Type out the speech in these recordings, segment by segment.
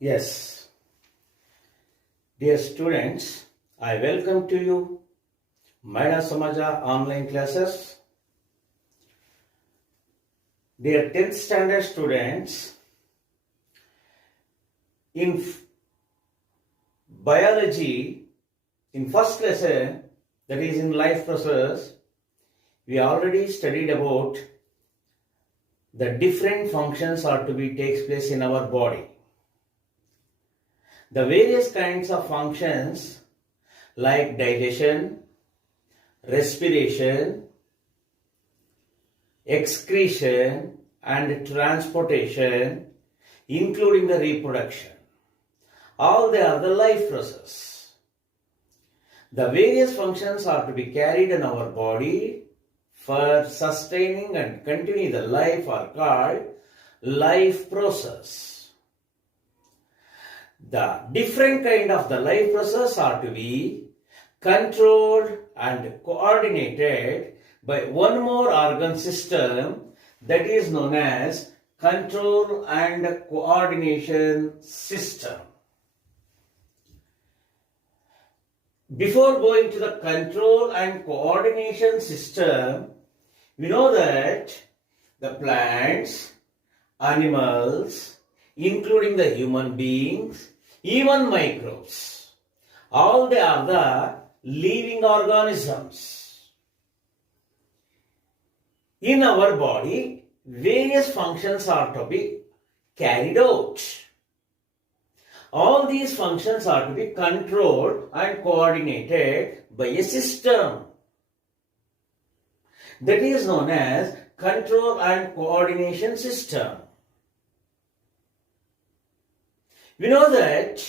Yes, dear students, I welcome to you Maida Samaja online classes. Dear 10th standard students, in biology, in first lesson, that is in life process, we already studied about the different functions are to be takes place in our body. The various kinds of functions like digestion, respiration, excretion and transportation, including the reproduction. All they are the life process. The various functions are to be carried in our body for sustaining and continuing the life are called life process. The different kind of the life process are to be controlled and coordinated by one more organ system that is known as control and coordination system. Before going to the control and coordination system, we know that the plants, animals, including the human beings, even microbes, all they are the living organisms. In our body, various functions are to be carried out. All these functions are to be controlled and coordinated by a system that is known as control and coordination system. We know that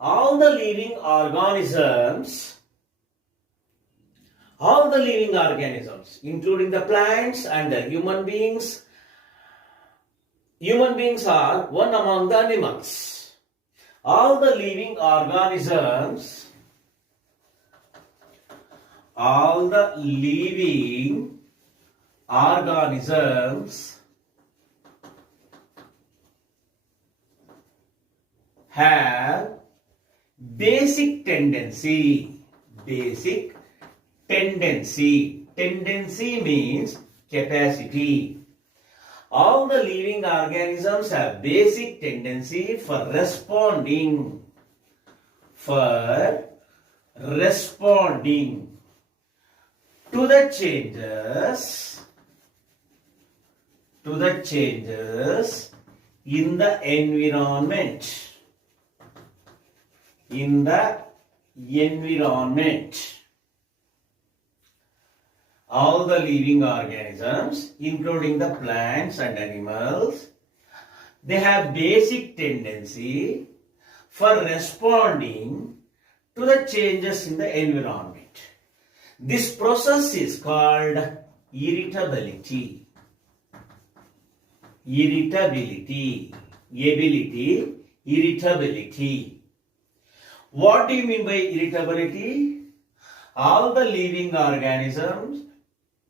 all the living organisms, including the plants and the human beings are one among the animals. All the living organisms have basic tendency. Tendency means capacity. All the living organisms have basic tendency for responding to the changes in the environment. All the living organisms, including the plants and animals, they have basic tendency for responding to the changes in the environment. This process is called irritability. Irritability. What do you mean by irritability? All the living organisms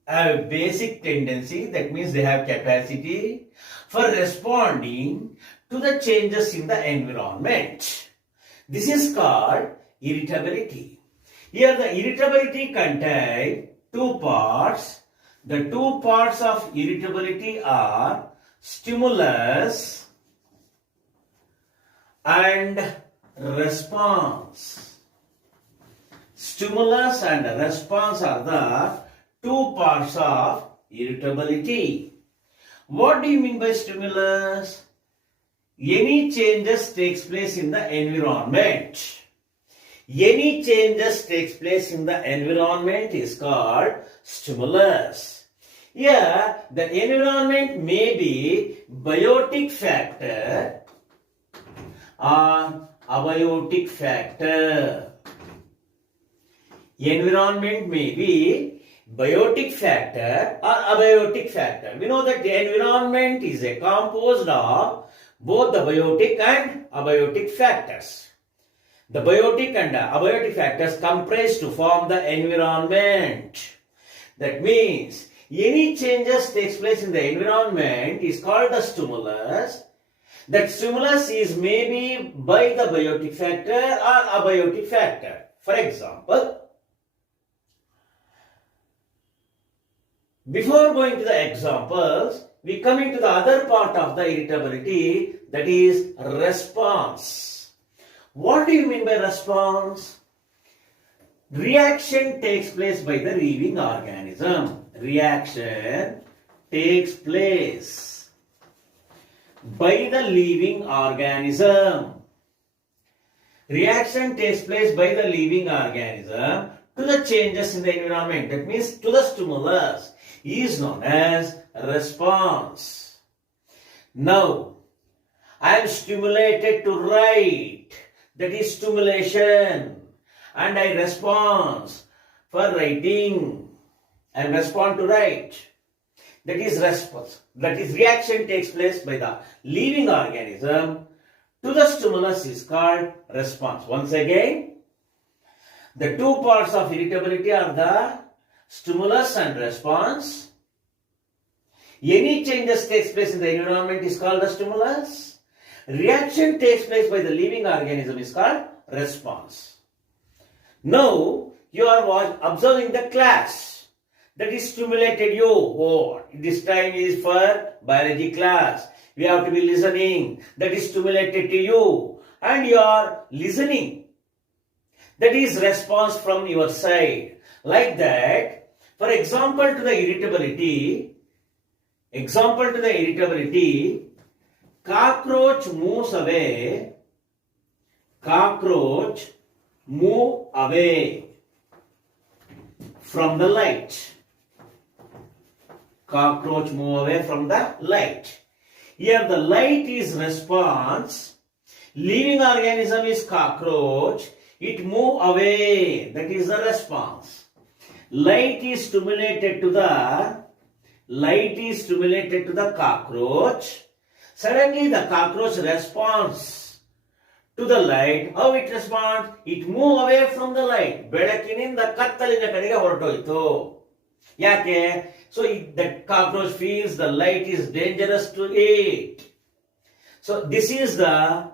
have basic tendency, that means they have capacity for responding to the changes in the environment. This is called irritability. Here the irritability contains two parts. The two parts of irritability are stimulus and response. Stimulus and response are the two parts of irritability. What do you mean by stimulus? Any changes takes place in the environment. Any changes takes place in the environment is called stimulus. Here, the environment may be biotic factor or abiotic factor. Environment may be biotic factor or abiotic factor. We know that the environment is a composed of both the biotic and abiotic factors. The biotic and abiotic factors comprise to form the environment. That means any changes takes place in the environment is called the stimulus. That stimulus is maybe by the biotic factor or abiotic factor. For example, before going to the examples, we come into the other part of the irritability, that is response. What do you mean by response? Reaction takes place by the living organism. Reaction takes place by the living organism. Reaction takes place by the living organism to the changes in the environment. That means to the stimulus is known as response. Now, I am stimulated to write. That is stimulation. And I respond for writing. I respond to write. That is response. That is reaction takes place by the living organism to the stimulus is called response. Once again, the two parts of irritability are the stimulus and response. Any changes takes place in the environment is called the stimulus. Reaction takes place by the living organism is called response. Now, you are observing the class that is stimulated you. Oh, this time is for biology class. We have to be listening. That is stimulated to you. And you are listening. That is response from your side. Like that, for example to the irritability, cockroach moves away. Cockroach move away from the light. Cockroach move away from the light. Here the light is response. Living organism is cockroach. It move away. That is the response. Light is stimulated to the cockroach. Suddenly the cockroach responds to the light. How it responds? It move away from the light. ಬೆಳಕಿನಿಂದ ಕತ್ತಲಿನ ಕಡೆಗೆ ಹೊರಟೋಯ್ತು. ಯಾಕೆ? So the cockroach feels the light is dangerous to it. So this is the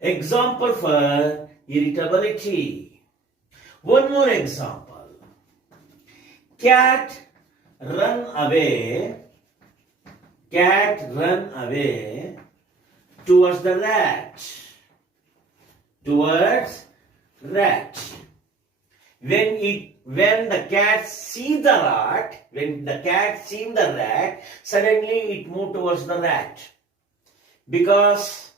example for irritability. One more example. Cat run away towards the rat. When the cat sees the rat, suddenly it moved towards the rat. Because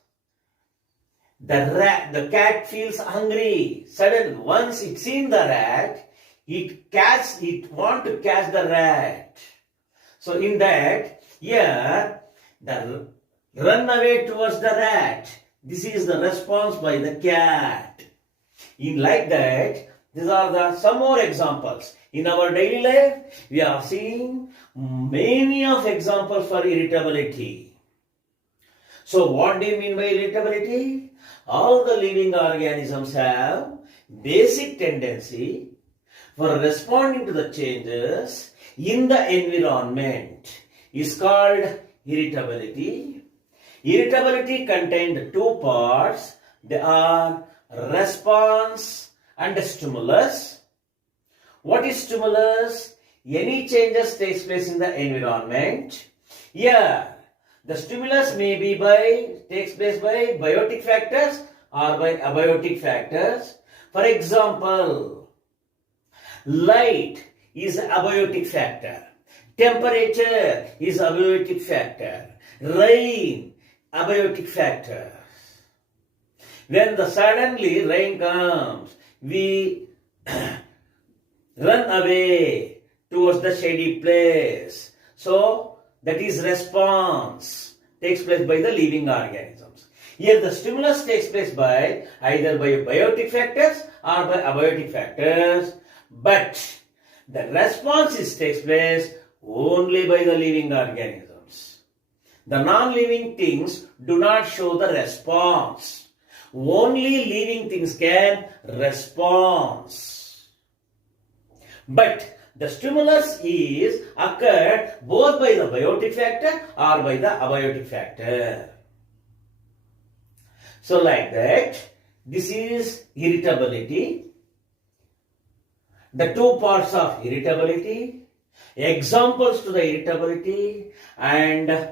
the cat feels hungry. Suddenly, once it seen the rat, it want to catch the rat. So in that, here, the run away towards the rat. This is the response by the cat. In like that, these are some more examples. In our daily life, we are seeing many of examples for irritability. So what do you mean by irritability? All the living organisms have basic tendency for responding to the changes in the environment. Is called irritability. Irritability contains two parts. They are response and stimulus. What is stimulus? Any changes takes place in the environment. Here, the stimulus may be takes place by biotic factors or by abiotic factors. For example, light is abiotic factor. Temperature is abiotic factor. Rain, abiotic factor. When suddenly rain comes, we run away towards the shady place. So, that is response. Takes place by the living organisms. Here the stimulus takes place by either by biotic factors or by abiotic factors. But the response takes place only by the living organisms. The non-living things do not show the response. Only living things can respond. But the stimulus is occurred both by the biotic factor or by the abiotic factor. So like that, this is irritability. The two parts of irritability, examples to the irritability, and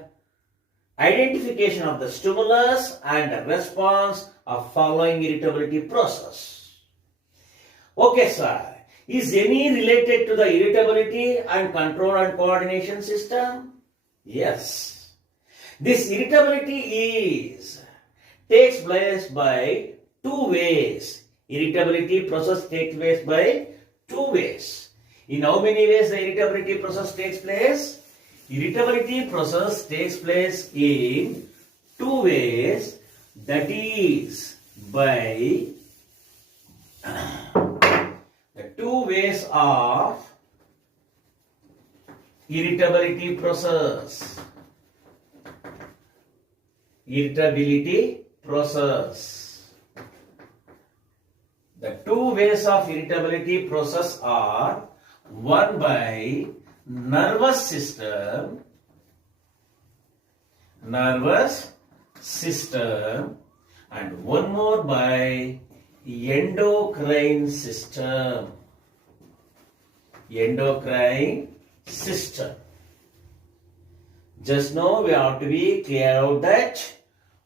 identification of the stimulus and response of following irritability process. Okay, sir. Is any related to the irritability and control and coordination system? Yes. This irritability takes place by two ways. Irritability process takes place by two ways. In how many ways the irritability process takes place? Irritability process takes place in two ways, that is by the two ways of irritability process. Irritability process. The two ways of irritability process are one by nervous system, and one more by endocrine system. Just now we have to be clear out that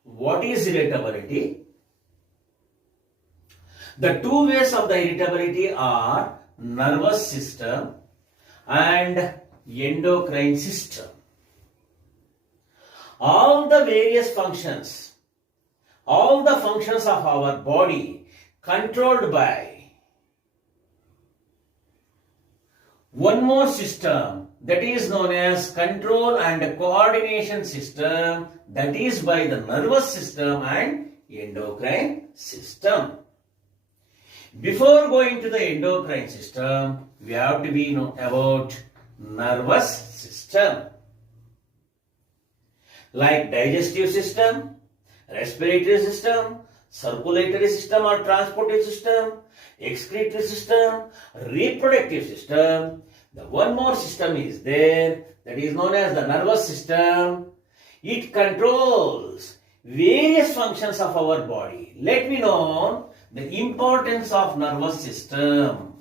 what is irritability. The two ways of the irritability are nervous system and endocrine system. All the various functions, all the functions of our body controlled by one more system, that is known as control and coordination system, that is by the nervous system and endocrine system. Before going to the endocrine system, we have to be know about nervous system. Like digestive system, respiratory system, circulatory system or transportive system, excretory system, reproductive system. The one more system is there, that is known as the nervous system. It controls various functions of our body. Let me know the importance of nervous system.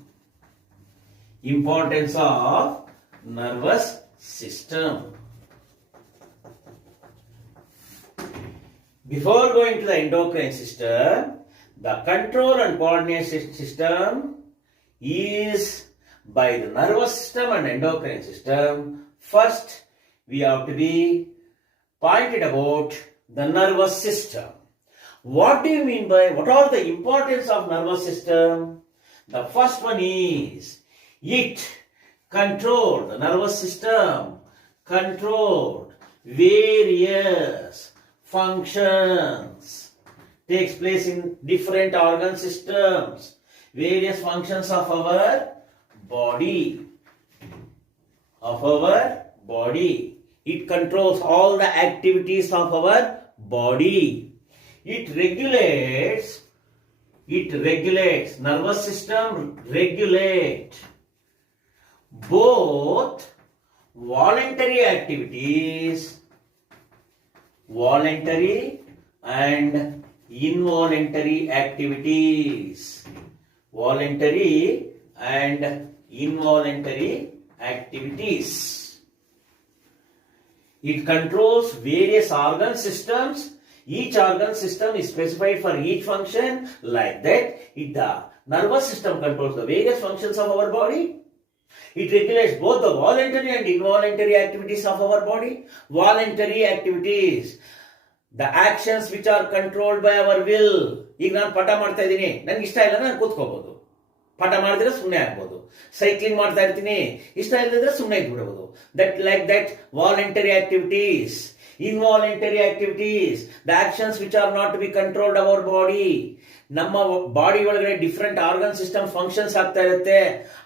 Importance of nervous system. Before going to the endocrine system, the control and coordination system is by the nervous system and endocrine system. First, we have to be pointed about the nervous system. What do you mean by, what are the importance of nervous system? The first one is, the nervous system controlled various functions, takes place in different organ systems, various functions of our body. It controls all the activities of our body. It regulates, nervous system regulate both voluntary activities, voluntary and involuntary activities. Voluntary and involuntary activities. It controls various organ systems. Each organ system is specified for each function. Like that, the nervous system controls the various functions of our body. It regulates both the voluntary and involuntary activities of our body. Voluntary activities, the actions which are controlled by our will. ಈಗ ನಾನು ಪಟ ಮಾಡ್ತಾ ಇದ್ದೀನಿ, ನನಗೆ ಇಷ್ಟ ಇಲ್ಲ ನಾನು ಕೂತ್ಕೋಬಹುದು, ಪಟ ಮಾಡಿದ್ರೆ ಸುಮ್ಮನೆ ಆಗ್ಬೋದು. ಸೈಕ್ಲಿಂಗ್ ಮಾಡ್ತಾ ಇರ್ತೀನಿ, ಇಷ್ಟ ಇಲ್ಲದಿದ್ರೆ ಸುಮ್ಮನೆ ಇದ್ಬಿಡಬಹುದು. That voluntary activities. Involuntary activities, the actions which are not to be controlled our body. ನಮ್ಮ ಬಾಡಿ ಒಳಗಡೆ ಡಿಫ್ರೆಂಟ್ ಆರ್ಗನ್ ಸಿಸ್ಟಮ್ ಫಂಕ್ಷನ್ಸ್ ಆಗ್ತಾ ಇರುತ್ತೆ.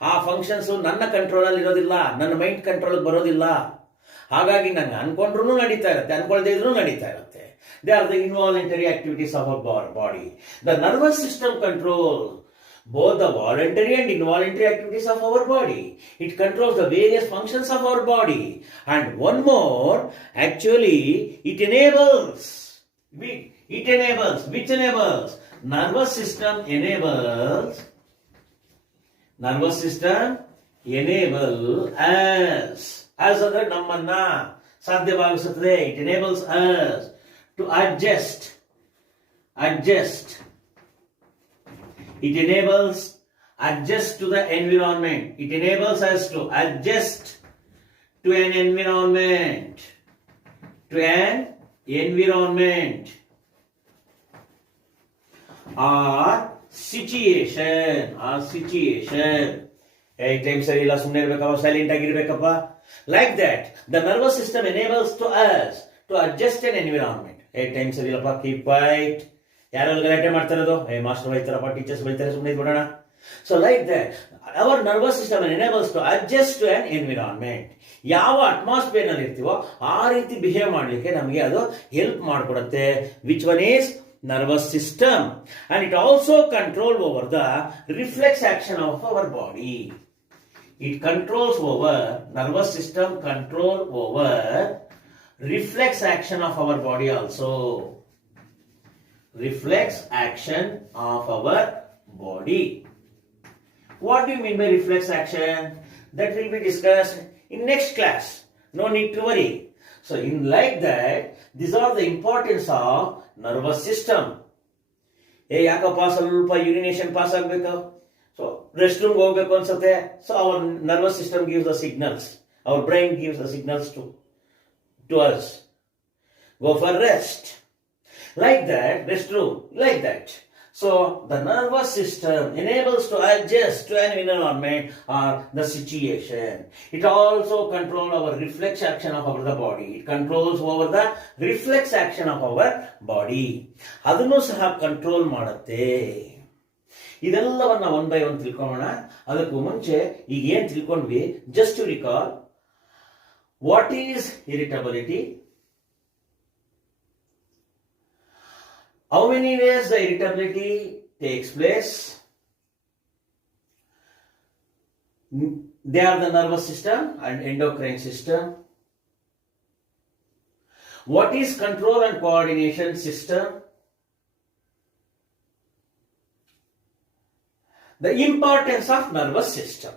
ಆ ಫಂಕ್ಷನ್ಸ್ ನನ್ನ ಕಂಟ್ರೋಲ್ ಅಲ್ಲಿ ಇರೋದಿಲ್ಲ, ನನ್ನ ಮೈಂಡ್ ಕಂಟ್ರೋಲ್ ಬರೋದಿಲ್ಲ. ಹಾಗಾಗಿ ನಾನು ಅನ್ಕೊಂಡ್ರು ನಡೀತಾ ಇರುತ್ತೆ, ಅನ್ಕೊಳ್ದೇ ಇದ್ರೂ ನಡೀತಾ ಇರುತ್ತೆ. They are the involuntary activities of our body. The nervous system control both the voluntary and involuntary activities of our body. It controls the various functions of our body. And one more, actually, it enables It enables. Which enables? Nervous system enables. Nervous system enable us. As other nammanna sadhyavagisutade. It enables us to adjust. Adjust. It enables adjust to the environment. It enables us to adjust to an environment. To an environment or situation. Eight times silent. Like that, the nervous system enables to us to adjust an environment. Eight times keep quiet. Master teachers. So like that, our nervous system enables to adjust to an environment. ಯಾವ atmosphere ನಲ್ಲಿ ಇರ್ತೀವೋ ಆ ರೀತಿ behave ಮಾಡಲಿಕ್ಕೆ ನಮಗೆ ಅದು help ಮಾಡಿಕೊಡುತ್ತೆ. Which one is nervous system, and it also control over the reflex action of our body. It controls over, nervous system control over reflex action of our body also. Reflex action of our body. What do you mean by reflex action? That will be discussed in next class. No need to worry. So in like that, these are the importance of nervous system. ಯಾಕಪ್ಪ ಸ್ವಲ್ಪ urination pass ಆಗಬೇಕು, so rest room ಹೋಗಬೇಕು ಅನ್ಸುತ್ತೆ, so our nervous system gives the signals, our brain gives the signals to us, go for rest, like that, rest room, like that. So the nervous system enables to adjust to an environment or the situation. It also controls our reflex action of the body. It controls over the reflex action of our body. ಅದನ್ನು ಸಹ control ಮಾಡುತ್ತೆ. ಇದೆಲ್ಲವನ್ನ one by one ತಿಳ್ಕೊಳ್ಳೋಣ. ಅದಕ್ಕೂ ಮುಂಚೆ ಈಗ ಏನ್ ತಿಳ್ಕೊಂಡ್ವಿ, just to recall, what is irritability? How many ways the irritability takes place? They are the nervous system and endocrine system. What is control and coordination system? The importance of nervous system.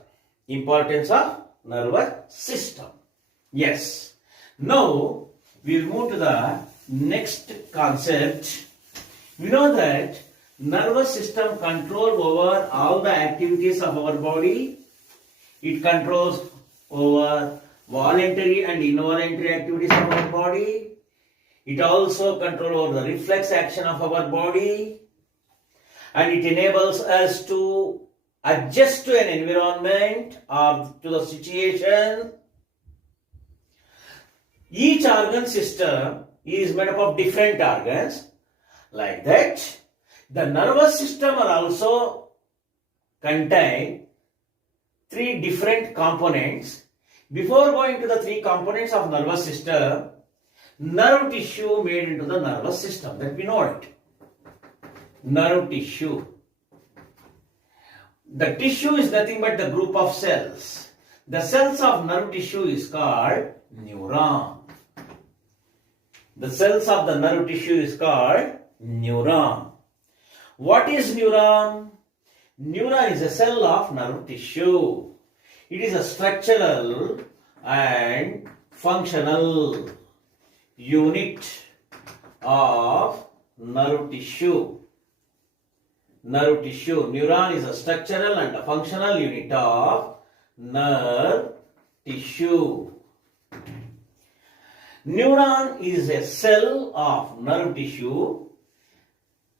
Importance of nervous system. Yes. Now we will move to the next concept. We know that nervous system controls over all the activities of our body. It controls over voluntary and involuntary activities of our body. It also controls over the reflex action of our body. And it enables us to adjust to an environment or to the situation. Each organ system is made up of different organs. Like that, the nervous system are also contain three different components. Before going to the three components of nervous system, nerve tissue made into the nervous system, that we know it. Nerve tissue. The tissue is nothing but the group of cells. The cells of nerve tissue is called neuron. The cells of the nerve tissue is called neuron. What is neuron? Neuron is a cell of nerve tissue. It is a structural and functional unit of nerve tissue. Nerve tissue. Neuron is a structural and a functional unit of nerve tissue. Neuron is a cell of nerve tissue.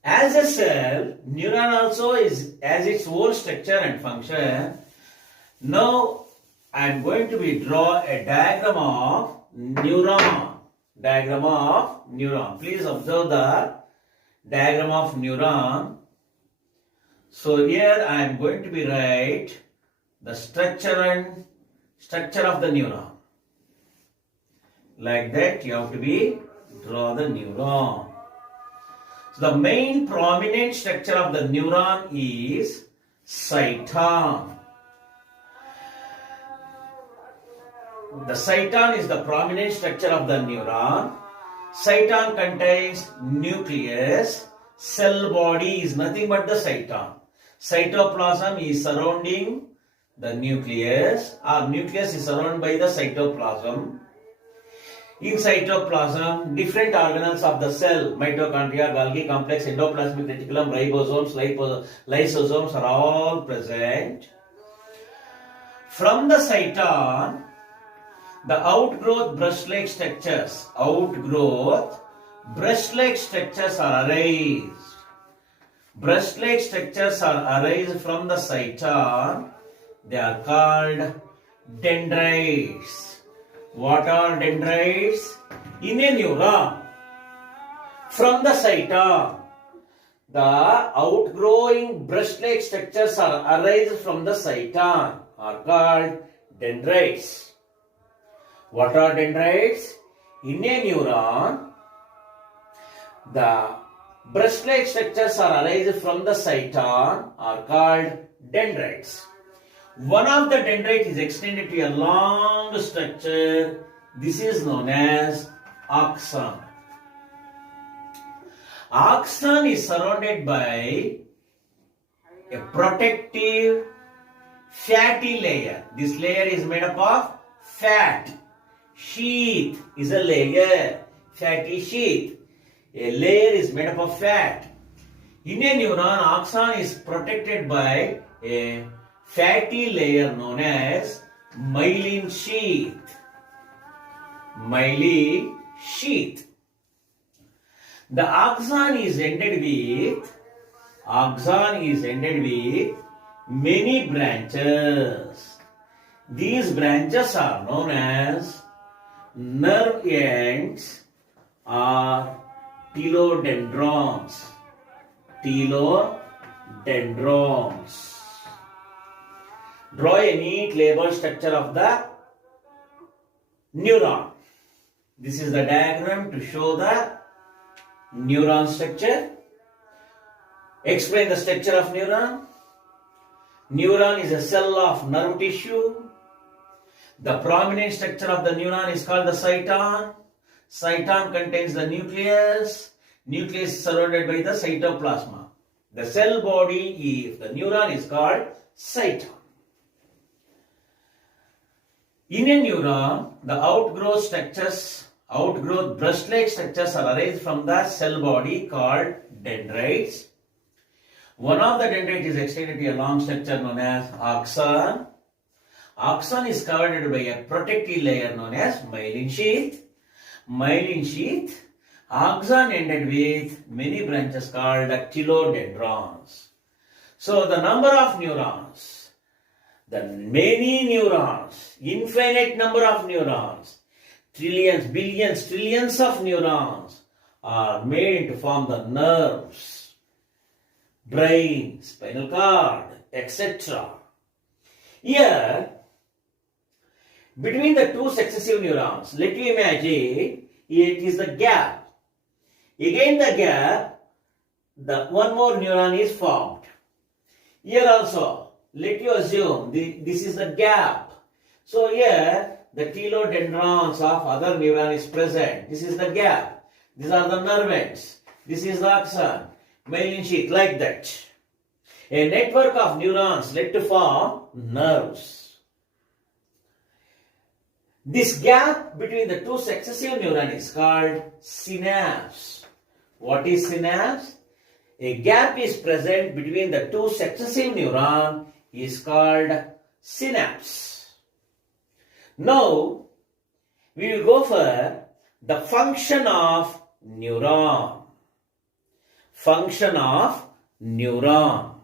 As a cell, neuron also has its own structure and function. Now, I am going to draw a diagram of neuron. Diagram of neuron. Please observe the diagram of neuron. So here I am going to write the structure of the neuron. Like that, you have to draw the neuron. So the main prominent structure of the neuron is cyton. The cyton is the prominent structure of the neuron. Cyton contains nucleus. Cell body is nothing but the cyton. Cytoplasm is surrounding the nucleus, or nucleus is surrounded by the cytoplasm. In cytoplasm, different organelles of the cell, mitochondria, Golgi complex, endoplasmic reticulum, ribosomes, lysosomes are all present. From the cyton, the outgrowth brush-like structures, are arised. Brush-like structures are arised from the cyton. They are called dendrites. What are dendrites? In a neuron, from the cyton, the outgrowing brush-like structures are arised from the cyton, are called dendrites. What are dendrites? In a neuron, the brush-like structures are arised from the cyton, are called dendrites. One of the dendrite is extended to a long structure. This is known as axon. Axon is surrounded by a protective fatty layer. This layer is made up of fat. Sheath is a layer. Fatty sheath. A layer is made up of fat. In a neuron, axon is protected by a fatty layer known as myelin sheath. Myelin sheath. The axon is ended with many branches. These branches are known as nerve ends or telodendrons. Telodendrons. Draw a neat label structure of the neuron. This is the diagram to show the neuron structure. Explain the structure of neuron. Neuron is a cell of nerve tissue. The prominent structure of the neuron is called the cyton. Cyton contains the nucleus. Nucleus is surrounded by the cytoplasma. The cell body of the neuron is called cyton. In a neuron, the outgrowth brush-like structures are arised from the cell body called dendrites. One of the dendrites is extended to a long structure known as axon. Axon is covered by a protective layer known as myelin sheath. Myelin sheath. Axon ended with many branches called telodendrons. So the number of neurons, the many neurons, infinite number of neurons, trillions, billions, trillions of neurons are made to form the nerves, brain, spinal cord, etc. Here, between the two successive neurons, let you imagine it is the gap. Again the gap, the one more neuron is formed. Here also, let you assume this is the gap. So here, the telodendrons of other neuron is present. This is the gap. These are the nerve ends. This is the axon, myelin sheath, like that. A network of neurons led to form nerves. This gap between the two successive neurons is called synapse. What is synapse? A gap is present between the two successive neurons is called synapse. Now, we will go for the function of neuron. Function of neuron.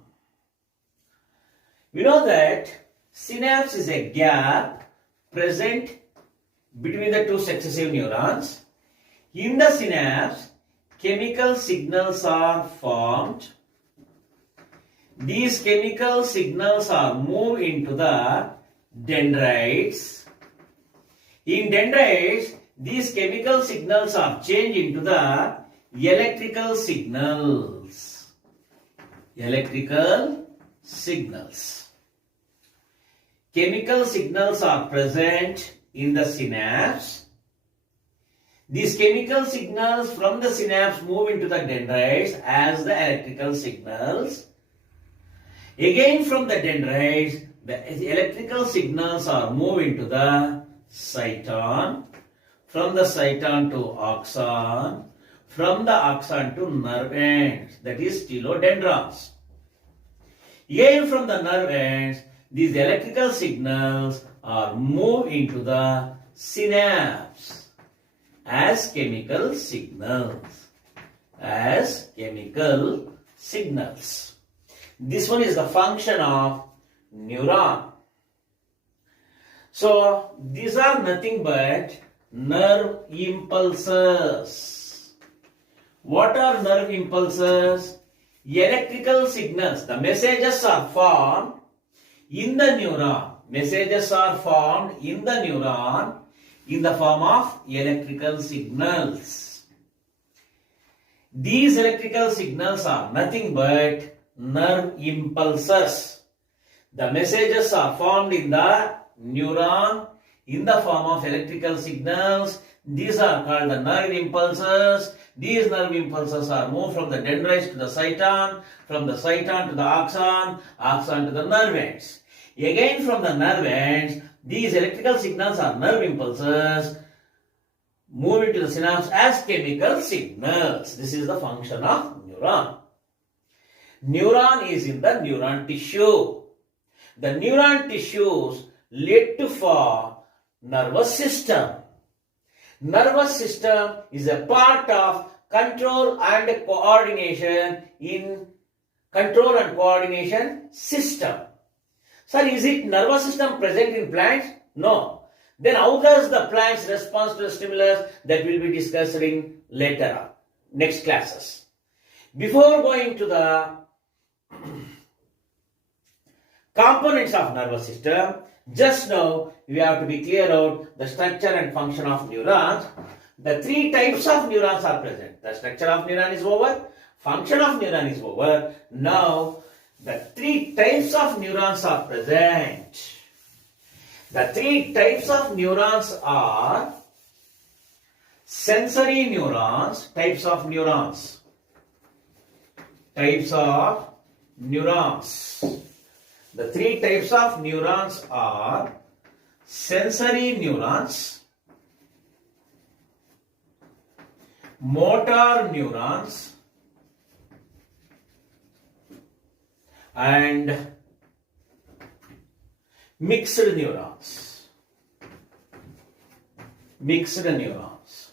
We know that synapse is a gap present between the two successive neurons. In the synapse, chemical signals are formed. These chemical signals are moved into the dendrites. In dendrites, these chemical signals are changed into the electrical signals. Electrical signals. Chemical signals are present in the synapse. These chemical signals from the synapse move into the dendrites as the electrical signals. Again from the dendrites, the electrical signals are moved into the cyton. From the cyton to axon. From the axon to nerve ends, that is telodendrons. Again from the nerve ends, these electrical signals are moved into the synapse as chemical signals. As chemical signals. This one is the function of neuron. So these are nothing but nerve impulses. What are nerve impulses? Electrical signals. The messages are formed in the neuron. Messages are formed in the neuron in the form of electrical signals. These electrical signals are nothing but nerve impulses. The messages are formed in the neuron in the form of electrical signals. These are called the nerve impulses. These nerve impulses are moved from the dendrites to the cyton, from the cyton to the axon, axon to the nerve ends. Again from the nerve ends, these electrical signals are nerve impulses move into the synapse as chemical signals. This is the function of neuron. Neuron is in the neuron tissue. The neuron tissues lead to form nervous system. Nervous system is a part of control and coordination in control and coordination system. Sir, is it nervous system present in plants? No. Then how does the plants respond to the stimulus? That will be discussed in later on, next classes. Before going to the components of nervous system, just now we have to be clear out the structure and function of neurons. The three types of neurons are present. The structure of neuron is over, function of neuron is over. Now the three types of neurons are present. The three types of neurons are sensory neurons, types of neurons. Types of neurons. The three types of neurons are sensory neurons, motor neurons, and mixed neurons. Mixed neurons.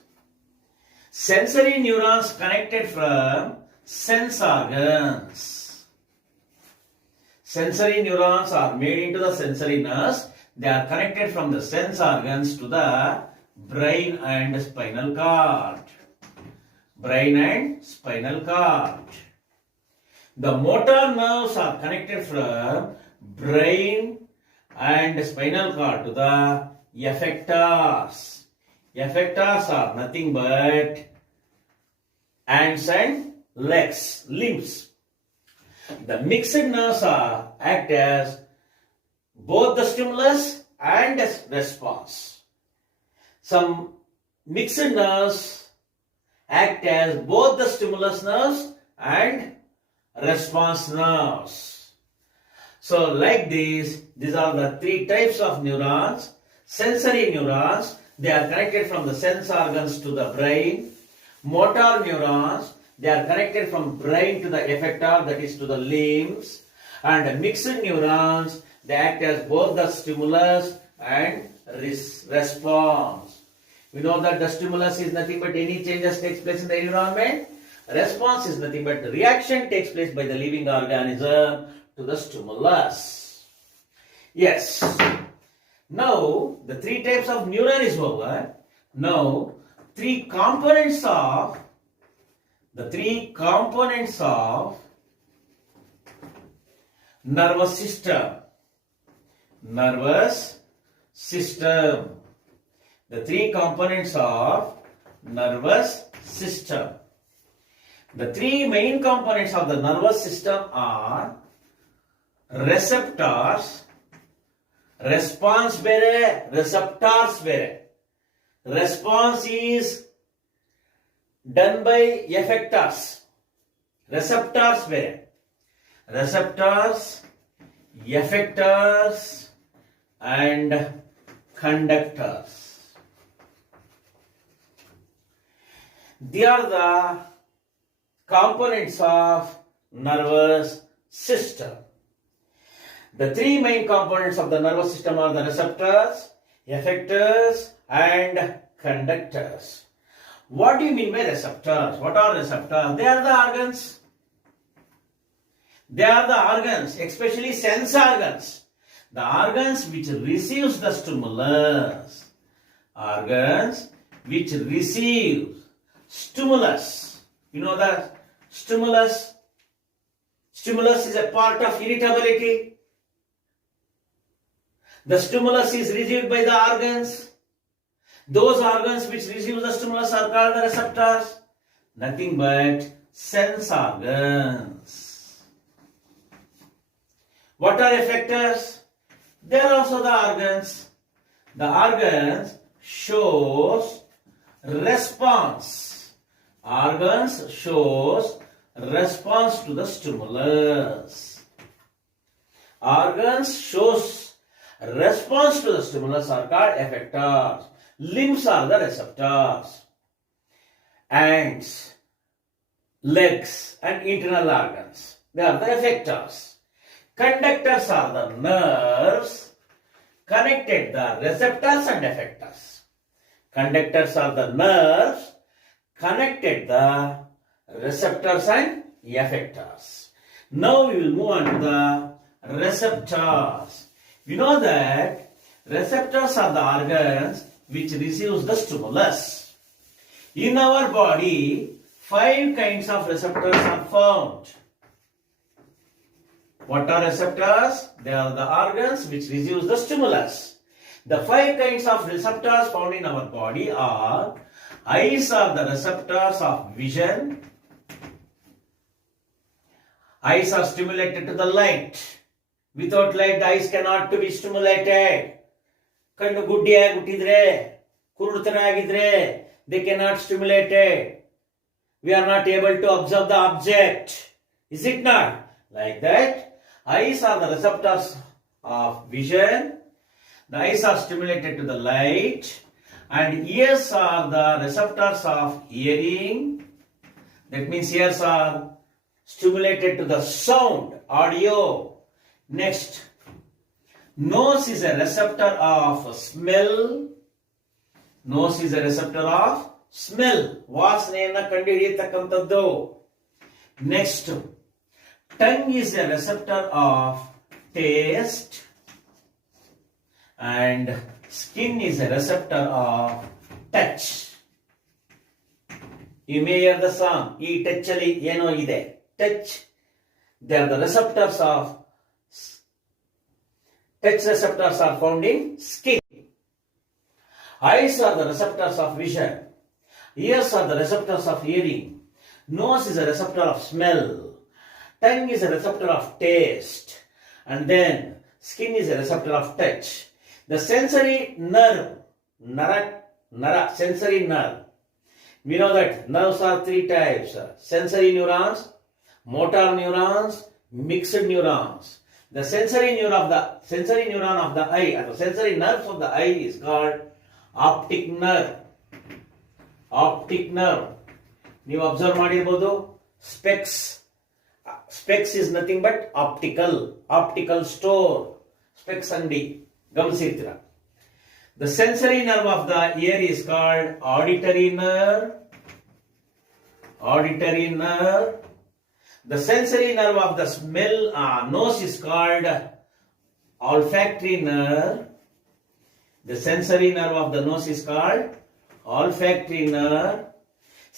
Sensory neurons connected from sense organs. Sensory neurons are made into the sensory nerves. They are connected from the sense organs to the brain and spinal cord. Brain and spinal cord. The motor nerves are connected from brain and spinal cord to the effectors. Effectors are nothing but hands and legs, limbs. The mixed nerves act as both the stimulus and response. Some mixed nerves act as both the stimulus nerves and response nerves. So like this, these are the three types of neurons. Sensory neurons, they are connected from the sense organs to the brain. Motor neurons, they are connected from brain to the effector, that is to the limbs. And mixed neurons, they act as both the stimulus and response. We know that the stimulus is nothing but any changes takes place in the environment. Response is nothing but the reaction takes place by the living organism to the stimulus. Yes. Now, the three types of neuron is over. Now, three components of nervous system. Nervous system. The three components of nervous system. The three main components of the nervous system are receptors, response ಬೇರೆ, receptors ಬೇರೆ. Response is done by effectors. Receptors were receptors, effectors, and conductors. They are the components of nervous system. The three main components of the nervous system are the receptors, effectors, and conductors. What do you mean by receptors? What are receptors? They are the organs. They are the organs, especially sense organs. The organs which receives the stimulus. Organs which receive stimulus. You know that stimulus? Stimulus is a part of irritability. The stimulus is received by the organs. Those organs which receive the stimulus are called the receptors. Nothing but sense organs. What are effectors? They are also the organs. The organs shows response. Organs shows response to the stimulus. Organs shows response to the stimulus are called effectors. Limbs are the receptors. Hands, legs, and internal organs, they are the effectors. Conductors are the nerves connected the receptors and effectors. Conductors are the nerves connected the receptors and effectors. Now we will move on to the receptors. We know that receptors are the organs which receives the stimulus. In our body, 5 kinds of receptors are found. What are receptors? They are the organs which receives the stimulus. The 5 kinds of receptors found in our body are: eyes are the receptors of vision. Eyes are stimulated to the light. Without light, the eyes cannot to be stimulated. Kannu guddiyaಗಿ ಹುಟ್ಟಿದ್ರೆ ಕುರುಡತನಾಗಿದ್ರೆ they cannot stimulate it. We are not able to observe the object. Is it not? Like that, eyes are the receptors of vision. The eyes are stimulated to the light. And ears are the receptors of hearing. That means ears are stimulated to the sound, audio. Next, nose is a receptor of smell. Nose is a receptor of smell. ವಾಸನೆಯನ್ನು ಕಂಡುಹಿಡಿಯತಕ್ಕಂಥದ್ದು. Next, tongue is a receptor of taste. And skin is a receptor of touch. You may hear the song, ee touch alli eno ide. Touch. They are the receptors of touch. Receptors are found in skin. Eyes are the receptors of vision. Ears are the receptors of hearing. Nose is a receptor of smell. Tongue is a receptor of taste. And then skin is a receptor of touch. The sensory nerve, sensory nerve. We know that nerves are 3 types: sensory neurons, motor neurons, mixed neurons. The sensory neuron of the eye, or the sensory nerves of the eye, is called optic nerve. Optic nerve. ನೀವು observe ಮಾಡಿರಬಹುದು, specs is nothing but optical store. Specs ಅಂಗಡಿ ಗಮನಿಸಿರ್ತೀರ. The sensory nerve of the ear is called auditory nerve. Auditory nerve. The sensory nerve of the nose is called olfactory nerve. The sensory nerve of the nose is called olfactory nerve.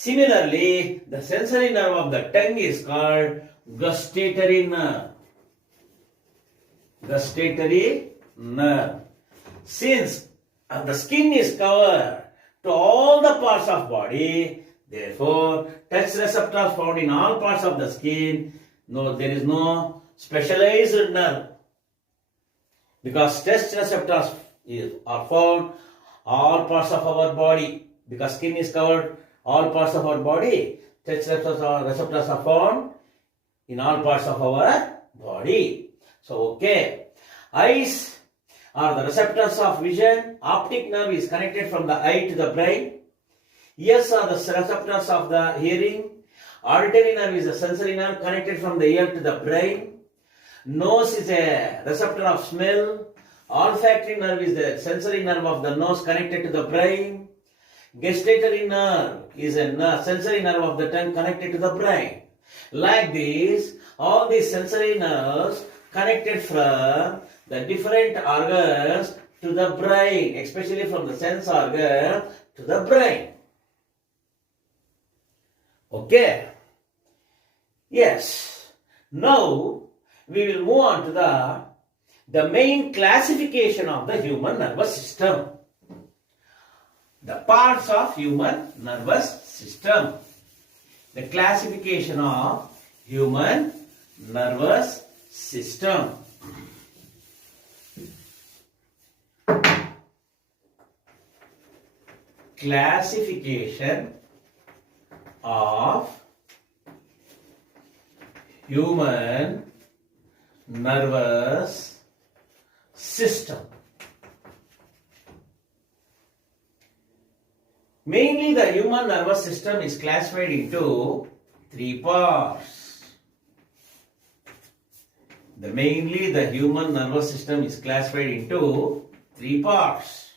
Similarly, the sensory nerve of the tongue is called gustatory nerve. Gustatory nerve. Since the skin is covered to all the parts of body, therefore touch receptors found in all parts of the skin. No, there is no specialized nerve, because touch receptors are found all parts of our body, because skin is covered All parts of our body, touch receptors are found in all parts of our body. So, okay. Eyes are the receptors of vision. Optic nerve is connected from the eye to the brain. Ears are the receptors of the hearing. Auditory nerve is a sensory nerve connected from the ear to the brain. Nose is a receptor of smell. Olfactory nerve is the sensory nerve of the nose connected to the brain. Gustatory nerve is a sensory nerve of the tongue connected to the brain. Like this, all these sensory nerves connected from the different organs to the brain, especially from the sense organ to the brain. Okay. Yes. Now, we will move on to the main classification of the human nervous system. The parts of human nervous system. The classification of human nervous system. Classification of human nervous system. Mainly the human nervous system is classified into three parts. Mainly the human nervous system is classified into three parts.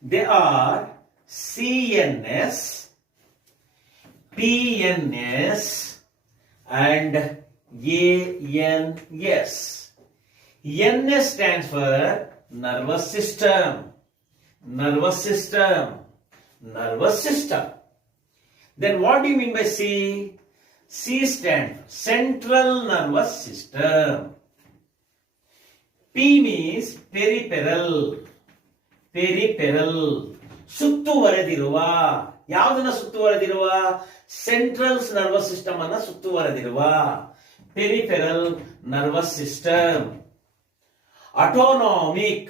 They are CNS, PNS and ANS. NS stands for nervous system. Nervous system. Nervous system. Then what do you mean by C? C stands for central nervous system. P means peripheral. Peripheral. ಸುತ್ತುವರೆದಿರುವ. ಯಾವುದನ್ನ ಸುತ್ತುವರೆದಿರುವ? Central nervous system ಅನ್ನ ಸುತ್ತುವರೆದಿರುವ. Peripheral nervous system. Autonomic.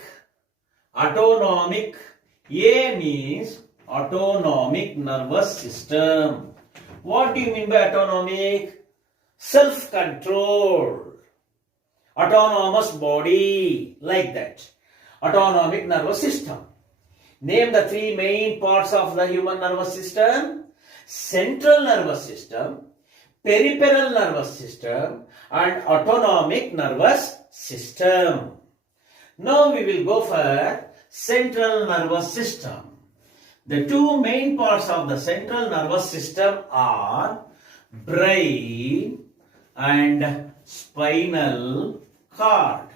Autonomic. A means autonomic nervous system. What do you mean by autonomic? Self-control. Autonomous body. Like that. Autonomic nervous system. Name the three main parts of the human nervous system. Central nervous system, peripheral nervous system and autonomic nervous system. Now we will go for central nervous system. The two main parts of the central nervous system are brain and spinal cord.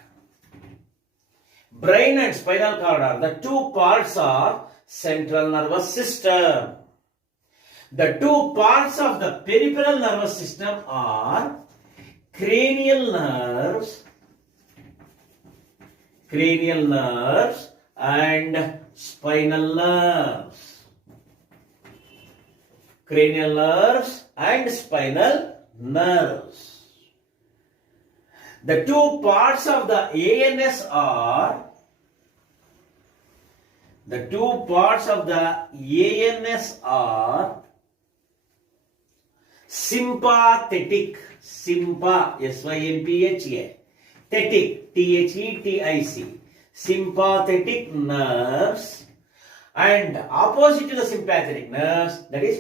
Brain and spinal cord are the two parts of central nervous system. The two parts of the peripheral nervous system are cranial nerves and spinal nerves. Cranial nerves and spinal nerves. The two parts of the ANS are sympathetic, S-Y-M-P-H-A, thetic, T-H-E-T-I-C, sympathetic nerves, and opposite to the sympathetic nerves, that is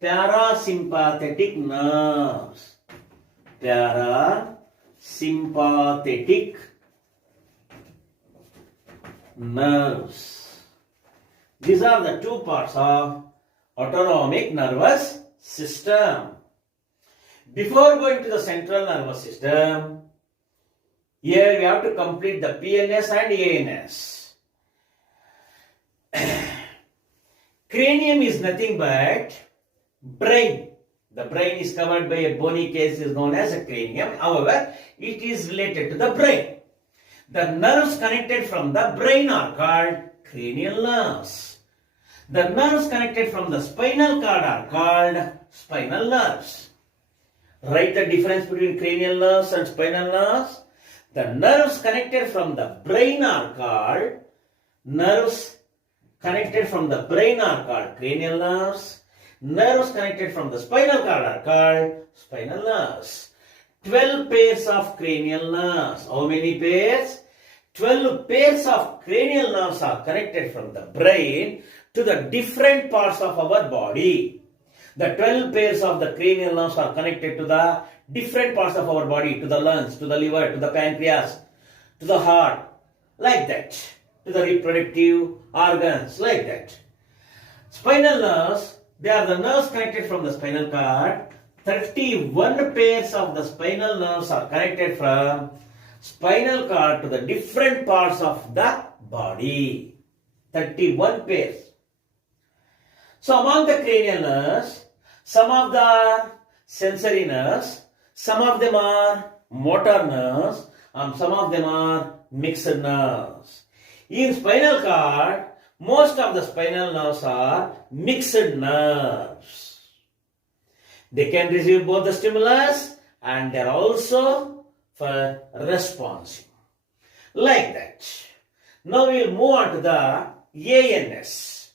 parasympathetic nerves, parasympathetic nerves. These are the two parts of autonomic nervous system. Before going to the central nervous system, here we have to complete the PNS and ANS. Cranium is nothing but brain. The brain is covered by a bony case, is known as a cranium. However, it is related to the brain. The nerves connected from the brain are called cranial nerves. The nerves connected from the spinal cord are called spinal nerves. Write the difference between cranial nerves and spinal nerves. The nerves connected from the brain are called nerves connected from the brain are called cranial nerves. Nerves connected from the spinal cord are called spinal nerves. 12 pairs of cranial nerves. How many pairs? 12 pairs of cranial nerves are connected from the brain to the different parts of our body. The 12 pairs of the cranial nerves are connected to the different parts of our body, to the lungs, to the liver, to the pancreas, to the heart, like that, to the reproductive organs, like that. Spinal nerves, they are the nerves connected from the spinal cord. 31 pairs of the spinal nerves are connected from spinal cord to the different parts of the body. 31 pairs. So among the cranial nerves, some of the sensory nerves, some of them are motor nerves, and some of them are mixed nerves. In spinal cord, most of the spinal nerves are mixed nerves. They can receive both the stimulus and they are also for responsive. Like that. Now we will move on to the ANS.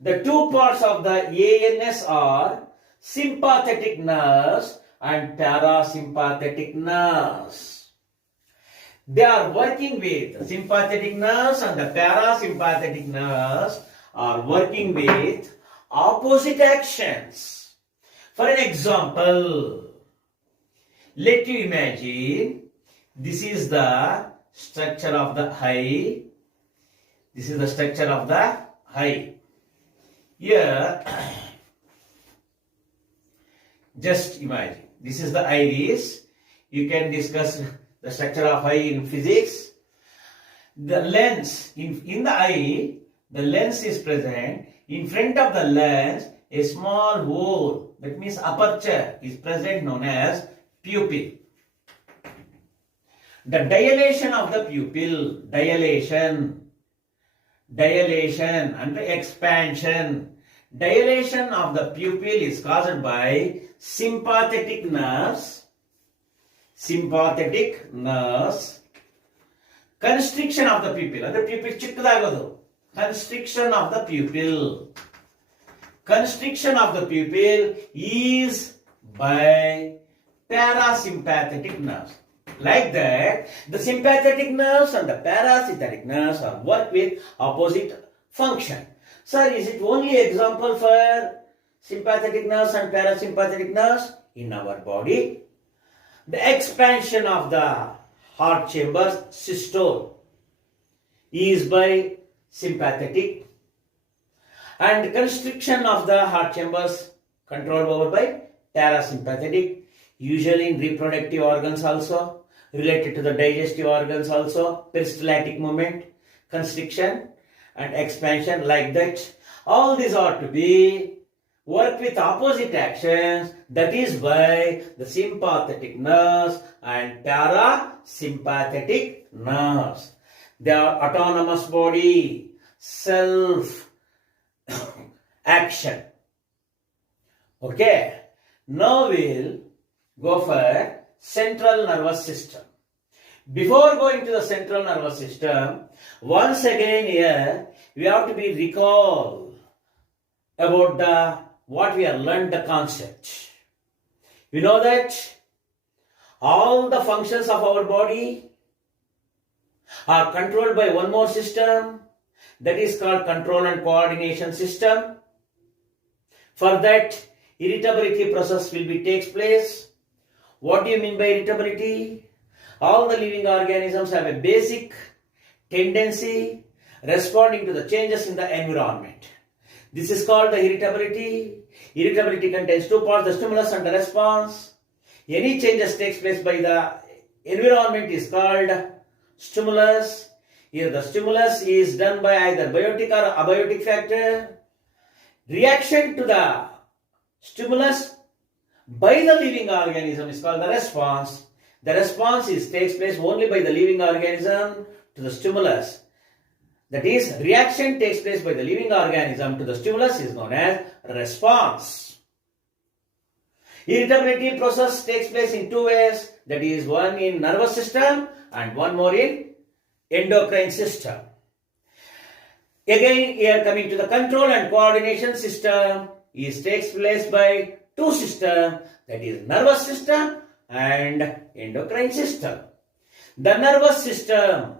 The two parts of the ANS are sympathetic nerves and parasympathetic nerves. They are working with the sympathetic nerves and the parasympathetic nerves are working with opposite actions. For an example, let you imagine this is the structure of the eye. This is the structure of the eye. Here, just imagine, this is the iris. You can discuss the structure of eye in physics. The lens, in the eye, the lens is present. In front of the lens, a small hole, that means aperture, is present known as pupil. The dilation of the pupil, dilation and the expansion. Dilation of the pupil is caused by sympathetic nerves. Constriction of the pupil. And the pupil chikkadagodu. Constriction of the pupil. Constriction of the pupil is by parasympathetic nerves. Like that, the sympathetic nerves and the parasympathetic nerves are work with opposite function. Sir, is it only example for sympathetic nerves and parasympathetic nerves? In our body, the expansion of the heart chambers, systole, is by sympathetic, and constriction of the heart chambers controlled over by parasympathetic, usually in reproductive organs also, related to the digestive organs also, peristaltic movement, constriction and expansion, like that. All these are to be work with opposite actions, that is by the sympathetic nerves and parasympathetic nerves. They are autonomous body, self action. Okay, now we'll go for central nervous system. Before going to the central nervous system, once again here we have to be recall about what we have learned, the concept. We know that all the functions of our body are controlled by one more system, that is called control and coordination system. For that, irritability process will be takes place. What do you mean by irritability? All the living organisms have a basic tendency responding to the changes in the environment. This is called the irritability. Irritability contains two parts, the stimulus and the response. Any changes takes place by the environment is called stimulus. Here the stimulus is done by either biotic or abiotic factor. Reaction to the stimulus by the living organism is called the response. The response takes place only by the living organism to the stimulus. That is, reaction takes place by the living organism to the stimulus is known as response. Irritability process takes place in two ways. That is, one in nervous system and one more in endocrine system. Again, here coming to the control and coordination system is takes place by two systems, that is nervous system and endocrine system. The nervous system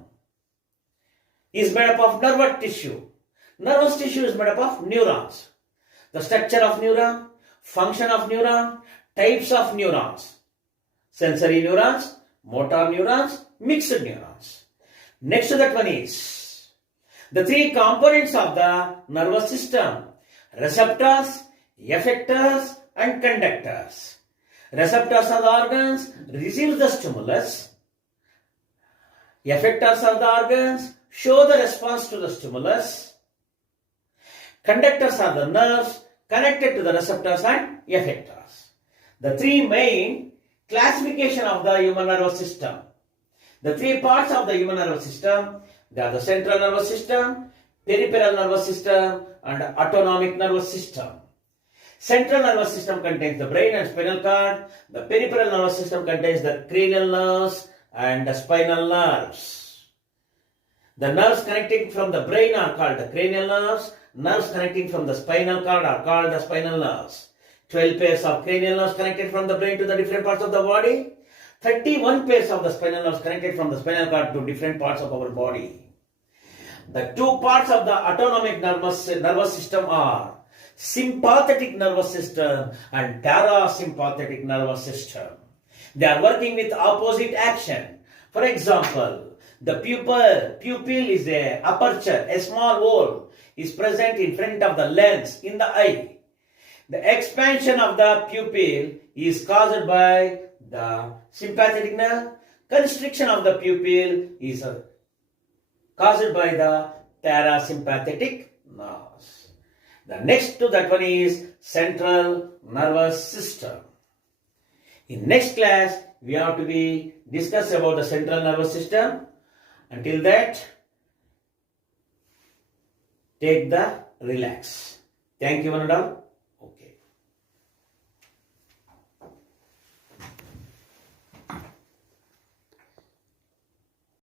is made up of nervous tissue. Nervous tissue is made up of neurons. The structure of neuron, function of neuron, types of neurons. Sensory neurons, motor neurons, mixed neurons. Next to that one is the three components of the nervous system: receptors, effectors, and conductors. Receptors are the organs, receives the stimulus. Effectors are the organs, show the response to the stimulus. Conductors are the nerves, connected to the receptors and effectors. The three main classification of the human nervous system. The three parts of the human nervous system, they are the central nervous system, peripheral nervous system, and autonomic nervous system. Central nervous system contains the brain and spinal cord. The peripheral nervous system contains the cranial nerves and the spinal nerves. The nerves connecting from the brain are called the cranial nerves. Nerves connecting from the spinal cord are called the spinal nerves. 12 pairs of cranial nerves connected from the brain to the different parts of the body. 31 pairs of the spinal nerves connected from the spinal cord to different parts of our body. The two parts of the autonomic nervous system are sympathetic nervous system and parasympathetic nervous system. They are working with opposite action. For example, the pupil is a aperture, a small hole is present in front of the lens in the eye. The expansion of the pupil is caused by the sympathetic nerve. Constriction of the pupil is caused by the parasympathetic nerves. The next to that one is central nervous system. In next class, we have to be discuss about the central nervous system. Until that, take the relax. Thank you, one and all.